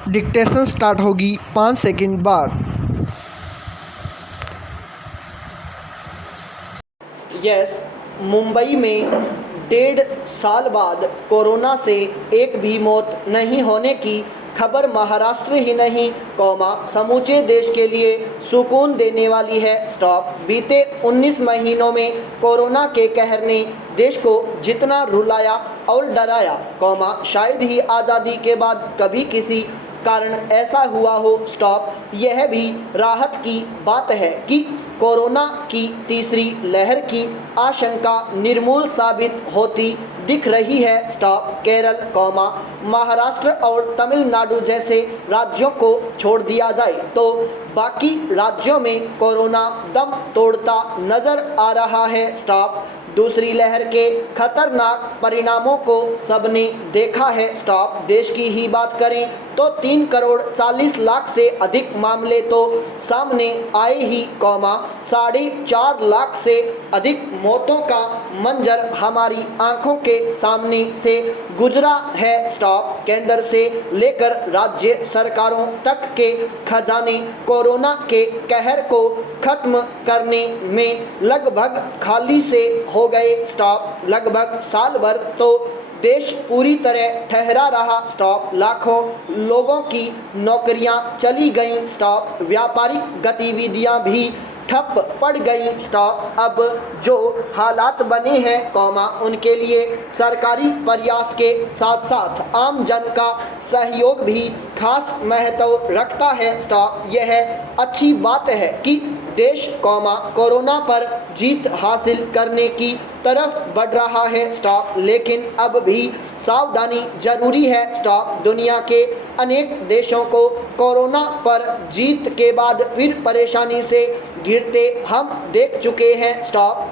Dictation start होगी 5 second बाद। Yes, Mumbai में 1.5 साल बाद कोरोना से एक भी मौत नहीं होने की खबर महाराष्ट्र ही नहीं समूचे देश के लिए सुकून देने वाली है। स्टॉप। बीते 19 महीनों में कोरोना के कहर ने देश को जितना रुलाया और डराया शायद ही आज़ादी के बाद कभी किसी कारण ऐसा हुआ हो। स्टॉप। यह भी राहत की बात है कि कोरोना की तीसरी लहर की आशंका निर्मूल साबित होती दिख रही है। स्टॉप। केरल महाराष्ट्र और तमिलनाडु जैसे राज्यों को छोड़ दिया जाए तो बाकी राज्यों में कोरोना दम तोड़ता नजर आ रहा है। स्टॉप। दूसरी लहर के खतरनाक परिणामों को सबने देखा है। स्टॉप। देश की ही बात करें तो 3 करोड़ 40 लाख से अधिक मामले तो सामने आए ही 4.5 लाख से अधिक मौतों का मंजर हमारी आंखों के सामने से गुजरा है। स्टॉप। केंद्र से लेकर राज्य सरकारों तक के खजाने कोरोना के कहर को खत्म करने में लगभग खाली से हो गए। स्टॉप। लगभग साल भर तो देश पूरी तरह ठहरा रहा। स्टॉप। लाखों लोगों की नौकरियां चली गईं। स्टॉप। व्यापारिक गतिविधियां भी ठप पड़ गई। स्टॉप। अब जो हालात बने हैं उनके लिए सरकारी प्रयास के साथ साथ आम जन का सहयोग भी खास महत्व रखता है। स्टॉप। यह अच्छी बात है कि देश कोरोना पर जीत हासिल करने की तरफ बढ़ रहा है। स्टॉप। लेकिन अब भी सावधानी जरूरी है। स्टॉप। दुनिया के अनेक देशों को कोरोना पर जीत के बाद फिर परेशानी से घिरते हम देख चुके हैं। स्टॉप।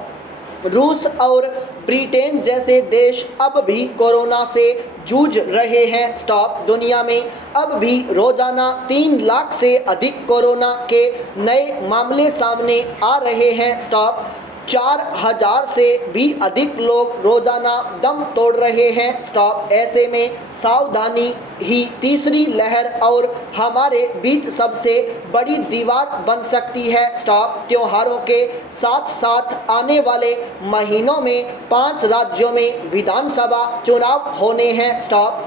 रूस और ब्रिटेन जैसे देश अब भी कोरोना से जूझ रहे हैं। स्टॉप। दुनिया में अब भी रोजाना 3 लाख से अधिक कोरोना के नए मामले सामने आ रहे हैं। स्टॉप। 4,000 से भी अधिक लोग रोजाना दम तोड़ रहे हैं। स्टॉप। ऐसे में सावधानी ही तीसरी लहर और हमारे बीच सबसे बड़ी दीवार बन सकती है। स्टॉप। त्योहारों के साथ साथ आने वाले महीनों में 5 राज्यों में विधानसभा चुनाव होने हैं। स्टॉप।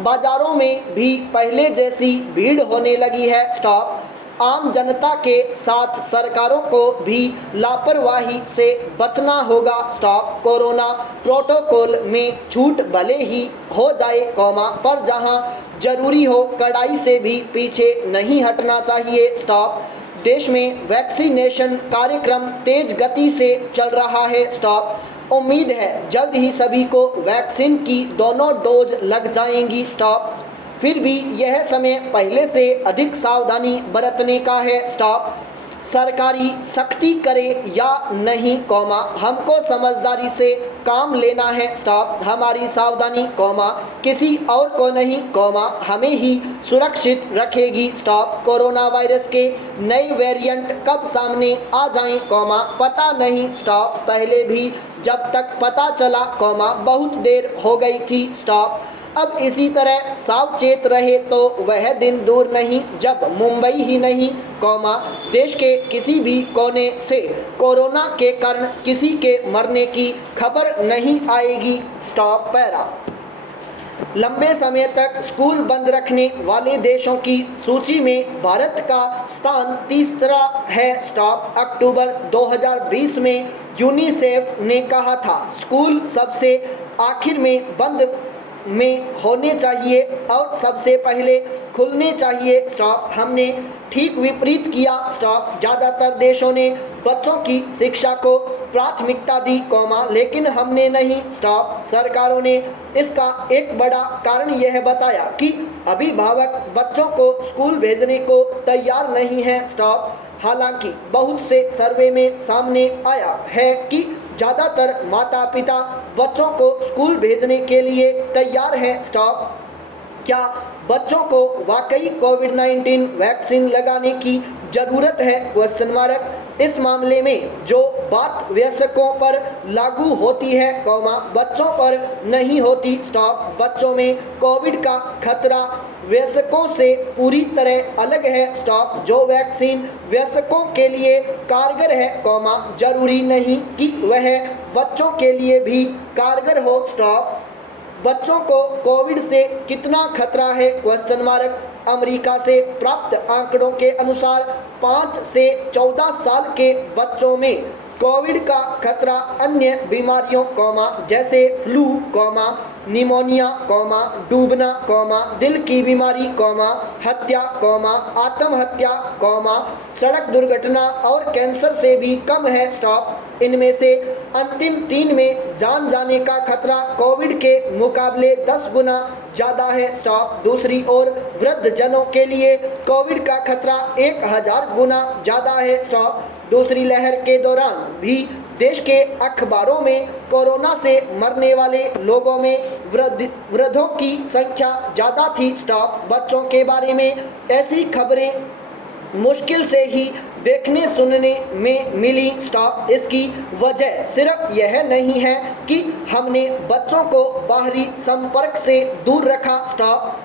बाजारों में भी पहले जैसी भीड़ होने लगी है। स्टॉप। आम जनता के साथ सरकारों को भी लापरवाही से बचना होगा। स्टॉप। कोरोना प्रोटोकॉल में छूट भले ही हो जाए पर जहां जरूरी हो कड़ाई से भी पीछे नहीं हटना चाहिए। स्टॉप। देश में वैक्सीनेशन कार्यक्रम तेज गति से चल रहा है। स्टॉप। उम्मीद है जल्द ही सभी को वैक्सीन की दोनों डोज लग जाएंगी। स्टॉप। फिर भी यह समय पहले से अधिक सावधानी बरतने का है। स्टॉप। सरकारी सख्ती करे या नहीं हमको समझदारी से काम लेना है। स्टॉप। हमारी सावधानी किसी और को नहीं हमें ही सुरक्षित रखेगी। स्टॉप। कोरोना वायरस के नए वेरिएंट कब सामने आ जाएं पता नहीं। स्टॉप। पहले भी जब तक पता चला बहुत देर हो गई थी। स्टॉप। अब इसी तरह सावचेत रहे तो वह दिन दूर नहीं जब मुंबई ही नहीं देश के किसी भी कोने से कोरोना के कारण किसी के मरने की खबर नहीं आएगी। स्टॉप। पैरा। लंबे समय तक स्कूल बंद रखने वाले देशों की सूची में भारत का स्थान तीसरा है। स्टॉप। अक्टूबर 2020 में यूनिसेफ ने कहा था स्कूल सबसे आखिर में बंद में होने चाहिए और सबसे पहले खुलने चाहिए। स्टॉप। हमने ठीक विपरीत किया। स्टॉप। ज़्यादातर देशों ने बच्चों की शिक्षा को प्राथमिकता दी लेकिन हमने नहीं। स्टॉप। सरकारों ने इसका एक बड़ा कारण यह बताया कि अभिभावक बच्चों को स्कूल भेजने को तैयार नहीं है। स्टॉप। हालांकि बहुत से सर्वे में सामने आया है कि ज़्यादातर माता पिता बच्चों को स्कूल भेजने के लिए तैयार हैं। स्टॉप। क्या बच्चों को वाकई कोविड-19 वैक्सीन लगाने की ज़रूरत है क्वेश्चन मार्क। इस मामले में जो बात वयस्कों पर लागू होती है बच्चों पर नहीं होती। स्टॉप। बच्चों में कोविड का खतरा वयस्कों से पूरी तरह अलग है स्टॉप। जो वैक्सीन वयस्कों के लिए कारगर है कॉमा जरूरी नहीं कि वह बच्चों के लिए भी कारगर हो स्टॉप। बच्चों को कोविड से कितना खतरा है क्वेश्चन मार्क। अमेरिका से प्राप्त आंकड़ों के अनुसार 5 से 14 साल के बच्चों में कोविड का खतरा अन्य बीमारियों कॉमा जैसे फ्लू कॉमा निमोनिया कॉमा डूबना कॉमा दिल की बीमारी कॉमा हत्या कॉमा आत्महत्या कॉमा सड़क दुर्घटना और कैंसर से भी कम है स्टॉप। इनमें से अंतिम 3 में जान जाने का खतरा कोविड के मुकाबले 10 गुना ज़्यादा है स्टॉप। दूसरी ओर वृद्ध जनों के लिए कोविड का खतरा 1000 गुना ज़्यादा है स्टॉप। दूसरी लहर के दौरान भी देश के अखबारों में कोरोना से मरने वाले लोगों में वृद्धों की संख्या ज़्यादा थी स्टॉप। बच्चों के बारे में ऐसी खबरें मुश्किल से ही देखने सुनने में मिली स्टॉप। इसकी वजह सिर्फ यह नहीं है कि हमने बच्चों को बाहरी संपर्क से दूर रखा स्टॉप।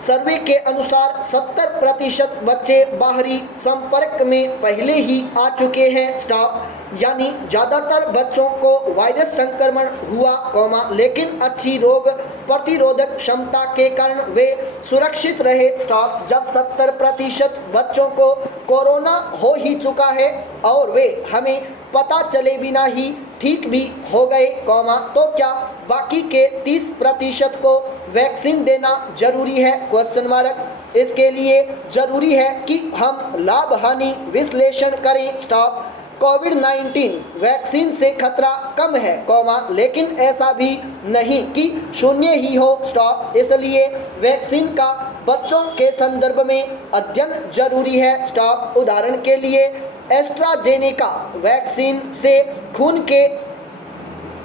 सर्वे के अनुसार 70% बच्चे बाहरी संपर्क में पहले ही आ चुके हैं स्टॉप। यानी ज़्यादातर बच्चों को वायरस संक्रमण हुआ कॉमा लेकिन अच्छी रोग प्रतिरोधक क्षमता के कारण वे सुरक्षित रहे स्टॉप। जब 70% बच्चों को कोरोना हो ही चुका है और वे हमें पता चले बिना ही ठीक भी हो गए कॉमा तो क्या बाकी के 30% को वैक्सीन देना जरूरी है क्वेश्चन मार्क। इसके लिए जरूरी है कि हम लाभ हानि विश्लेषण करें स्टॉप। कोविड-19 वैक्सीन से खतरा कम है कॉमा लेकिन ऐसा भी नहीं कि शून्य ही हो स्टॉप। इसलिए वैक्सीन का बच्चों के संदर्भ में अध्ययन जरूरी है स्टॉप। उदाहरण के लिए एस्ट्राजेनेका वैक्सीन से खून के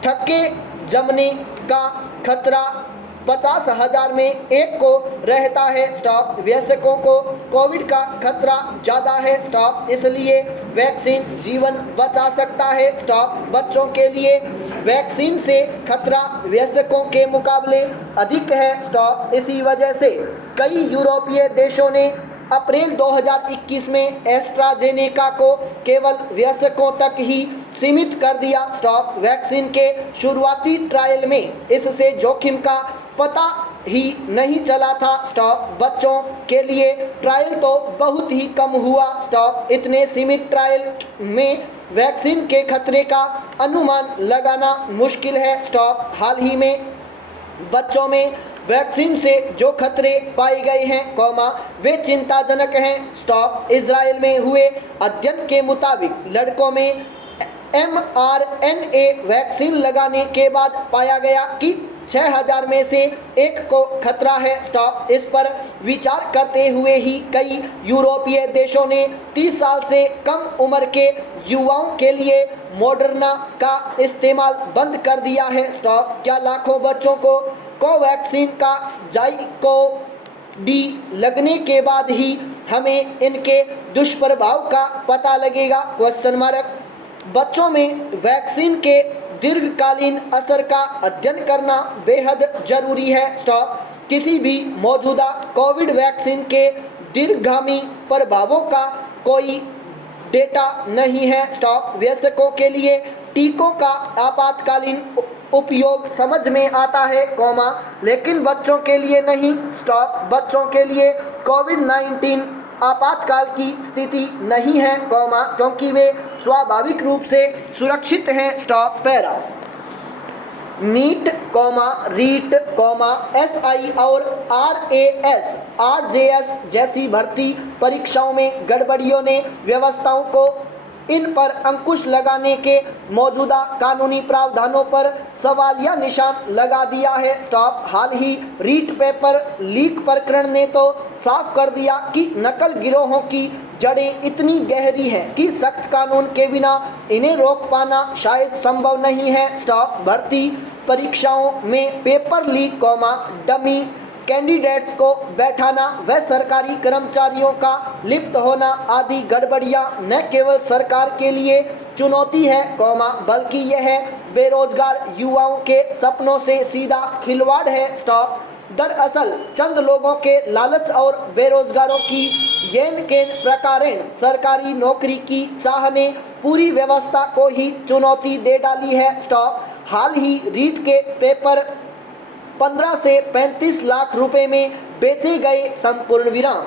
थक्के जमने का खतरा 50,000 में 1 को रहता है स्टॉप। वयस्कों को कोविड का खतरा ज़्यादा है स्टॉप। इसलिए वैक्सीन जीवन बचा सकता है स्टॉप। बच्चों के लिए वैक्सीन से खतरा वयस्कों के मुकाबले अधिक है स्टॉप। इसी वजह से कई यूरोपीय देशों ने अप्रैल 2021 में एस्ट्राजेनेका को केवल वयस्कों तक ही सीमित कर दिया स्टॉप। वैक्सीन के शुरुआती ट्रायल में इससे जोखिम का पता ही नहीं चला था स्टॉप। बच्चों के लिए ट्रायल तो बहुत ही कम हुआ स्टॉप। इतने सीमित ट्रायल में वैक्सीन के खतरे का अनुमान लगाना मुश्किल है स्टॉप। हाल ही में बच्चों में वैक्सीन से जो खतरे पाए गए हैं कॉमा वे चिंताजनक हैं स्टॉप। इजराइल में हुए अध्ययन के मुताबिक लड़कों में mRNA वैक्सीन लगाने के बाद पाया गया कि 6000 में से 1 को खतरा है स्टॉप। इस पर विचार करते हुए ही कई यूरोपीय देशों ने 30 साल से कम उम्र के युवाओं के लिए मॉडर्ना का इस्तेमाल बंद कर दिया है स्टॉप। क्या लाखों बच्चों को कोवैक्सीन का जाइकोडी लगने के बाद ही हमें इनके दुष्प्रभाव का पता लगेगा क्वेश्चन मार्क। बच्चों में वैक्सीन के दीर्घकालीन असर का अध्ययन करना बेहद जरूरी है स्टॉप। किसी भी मौजूदा कोविड वैक्सीन के दीर्घगामी प्रभावों का कोई डेटा नहीं है स्टॉप। वयस्कों के लिए टीकों का आपातकालीन उपयोग समझ में आता है कॉमा लेकिन बच्चों के लिए नहीं स्टॉप। बच्चों के लिए कोविड-19 आपातकाल की स्थिति नहीं है कॉमा क्योंकि वे स्वाभाविक रूप से सुरक्षित हैं stop. Para NEET comma REET comma SI और RAS RJS जैसी भर्ती परीक्षाओं में गड़बड़ियों ने व्यवस्थाओं को इन पर अंकुश लगाने के मौजूदा कानूनी प्रावधानों पर सवालिया निशान लगा दिया है स्टॉप। हाल ही रीट पेपर लीक प्रकरण ने तो साफ कर दिया कि नकल गिरोहों की जड़ें इतनी गहरी हैं कि सख्त कानून के बिना इन्हें रोक पाना शायद संभव नहीं है स्टॉप। भर्ती परीक्षाओं में paper leak comma dummy candidates को बैठाना व सरकारी कर्मचारियों का लिप्त होना आदि गड़बड़ियां न केवल सरकार के लिए चुनौती है कौमा बल्कि यह बेरोजगार युवाओं के सपनों से सीधा खिलवाड़ है स्टॉप। दरअसल चंद लोगों के लालच और बेरोजगारों की येन केन प्रकारेण सरकारी नौकरी की चाह ने पूरी व्यवस्था को ही चुनौती दे डाली है। स्टॉक हाल ही रीट के पेपर 15 से 35 लाख रुपए में बेचे गए। संपूर्ण विराम।